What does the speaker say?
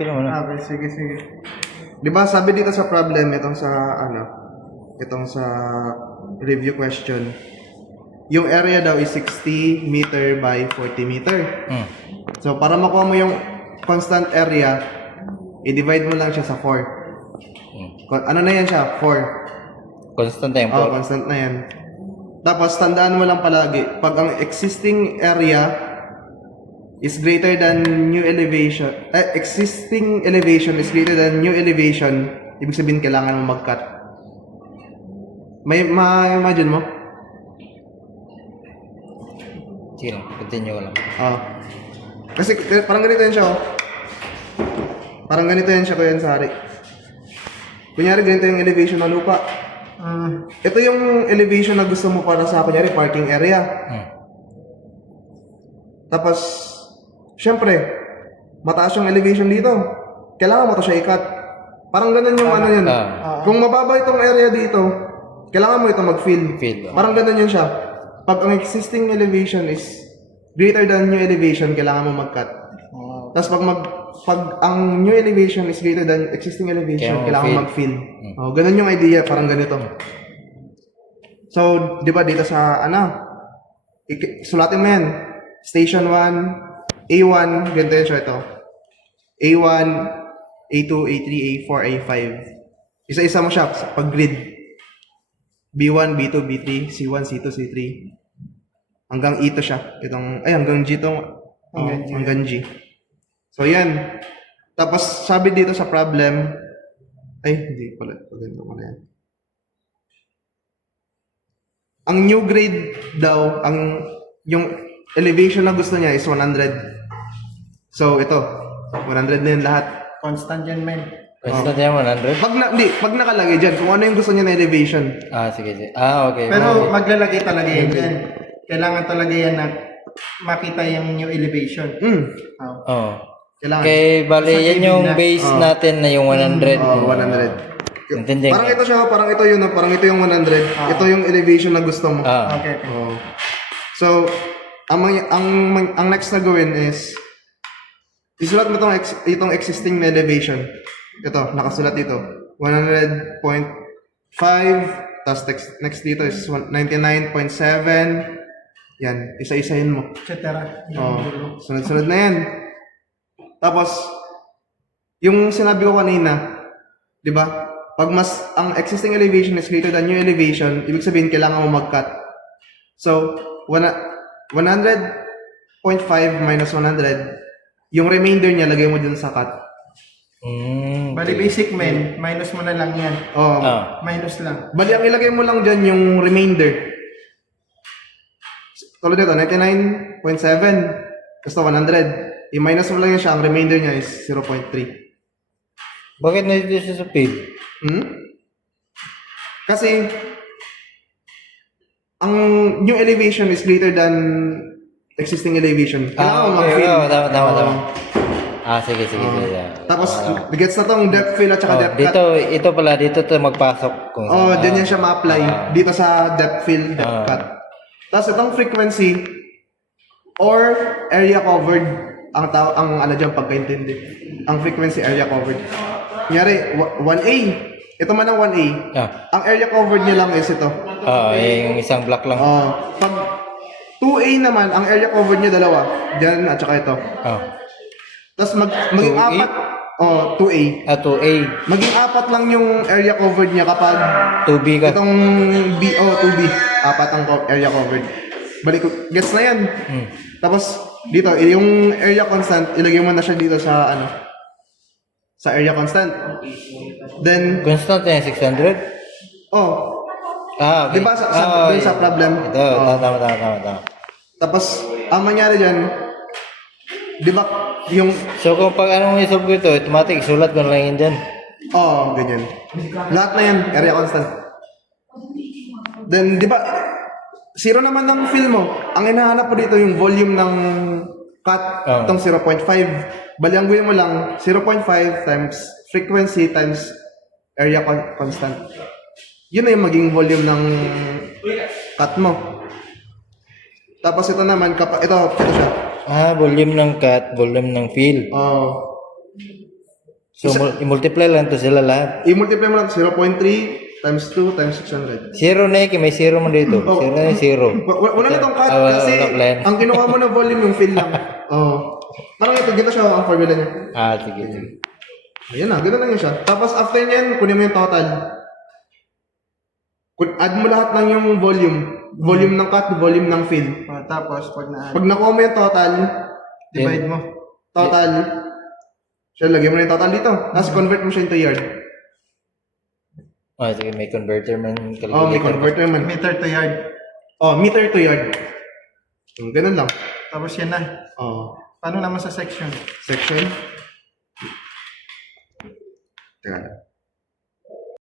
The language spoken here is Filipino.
Okay, sige, sige. Di ba sabi dito sa problem, itong sa review question, yung area daw is 60 meter by 40 meter. So, para makuha mo yung constant area, i-divide mo lang siya sa 4. Ano na yan siya? 4. Constant na yung Oo, constant na yan. Tapos, tandaan mo lang palagi, pag ang existing area is greater than new elevation, existing elevation is greater than new elevation, ibig sabihin kailangan mo mag-cut. May ma-imagine mo? Sige lang, continue ko lang. Kasi parang ganito yan siya, oh. Parang ganito yan siya, Kuya Ansari. Kunyari, ganito yung elevation ng lupa. Ito yung elevation na gusto mo para sa, kunyari, parking area. Tapos, syempre, mataas yung elevation dito. Kailangan mo ito siya i-cut. Parang ganun yung ano yun. Kung mababa itong area dito, kailangan mo ito mag-fill. Parang ganun yun siya. Pag ang existing elevation is greater than new elevation, kailangan mo mag-cut. Tapos pag ang new elevation is greater than existing elevation, kailangan mo mag-fill. Ganun yung idea, parang ganito. So, di ba dito sa, sulatin mo yan. Station 1, A1, ganito yun siya ito. A1, A2, A3, A4, A5. Isa-isa mo siya pag grid. B1, B2, B3, C1, C2, C3. Hanggang E to siya. Hanggang G to. Hanggang G. So, yan. Tapos, sabi dito sa problem, hindi pala. Paganda ko na yan. Ang new grade daw, yung elevation na gusto niya is 100. So, ito. 100 na yun lahat. Constant yan, man. Constant yan, 100? Pag nakalagay dyan, kung ano yung gusto niya na elevation. Sige. Okay. Pero maglalagay talaga yan dyan. Kailangan talaga yan na makita yung new elevation. Kailangan. Okay, bali, yan yung base natin na yung 100. 100. Intindihan Parang ito siya, parang ito yun, parang ito yung 100. Ito yung elevation na gusto mo. Okay. So, ang next na gawin is, isulat mo itong existing na elevation. Ito, nakasulat dito. 100.5, tapos next dito is 99.7. Yan, isa-isahin mo. Etc. Sunod-sunod na yan. Tapos, yung sinabi ko kanina, di ba? Pag ang existing elevation is greater than new elevation, ibig sabihin, kailangan mo mag-cut. So, 100.5 minus 100, yung remainder niya, lagay mo dun sa cut. Bali, basic men, minus mo na lang yan. Minus lang. Bali, ang ilagay mo lang dyan yung remainder. Tulad dito, 99.7, gusto 100. I-minus mo lang yan siya, ang remainder niya is 0.3. Bakit na dito siya sa feed? Kasi, ang new elevation is greater than existing elevation. Kailangan mo mag-fill. Tama. Sige. Tapos, gets na tong depth fill at saka depth cut. Ito pala, dito to magpasok. Dyan yan siya ma-apply. Dito sa depth fill, depth cut. Tapos, itong frequency or area covered, ang dyan pagkaintindi. Ang frequency area covered. Kunyari, 1A. Ito man ang 1A. Ang area covered niya lang is ito. Yung isang block lang. Pag 2A naman, ang area covered niya dalawa. Diyan at saka ito. Tapos maging 2A? apat. 2A. 2A. Maging apat lang yung area covered niya kapag 2B ka. itong 2B. Apat ang area covered. Balik, gets na yan. Tapos, dito, yung area constant, ilagay mo na siya dito sa sa area constant. Then, Constant yan, 600? Okay. Diba dun sa problem? Ito, tama. Tapos, ang mangyari dyan, di ba, So, kung pag anong isolve ko ito, automatic, sulat ko na lang yun dyan. ganyan. Lahat na yan, area constant. Then, di ba, zero naman ng fill mo. Ang hinahanap mo dito yung volume ng cut, itong 0.5. Bali, ang gawin mo lang, 0.5 times frequency times area constant. Yun na yung maging volume ng cut mo. Tapos ito naman, ito siya. Volume ng cut, volume ng fill. So, i-multiply lang to sila lahat. I-multiply mo lang 0.3 times 2 times 600. Zero na eh, may zero man dito. Oh, Zero na yung zero. Wala na itong cut Wala- kasi wala plan. ang kinuha mo na volume yung fill lang. Oh. Parang ito, dito siya ang formula niya. Sige, sige. Ayan na, ganoon lang yun siya. Tapos after niyan, kunin mo yung total. Add mo lahat ng yung volume. Volume ng cut, volume ng fill. Tapos, pag Pag nakuha mo yung total, divide mo. total, siya, lagyan mo na yung total dito. Tapos convert mo siya into yard. Sige, may converter man. Oh, may converter man. Meter to yard. Oh, meter to yard. Ganun lang. Tapos yan na. Oh, Paano naman sa section? section. Teka.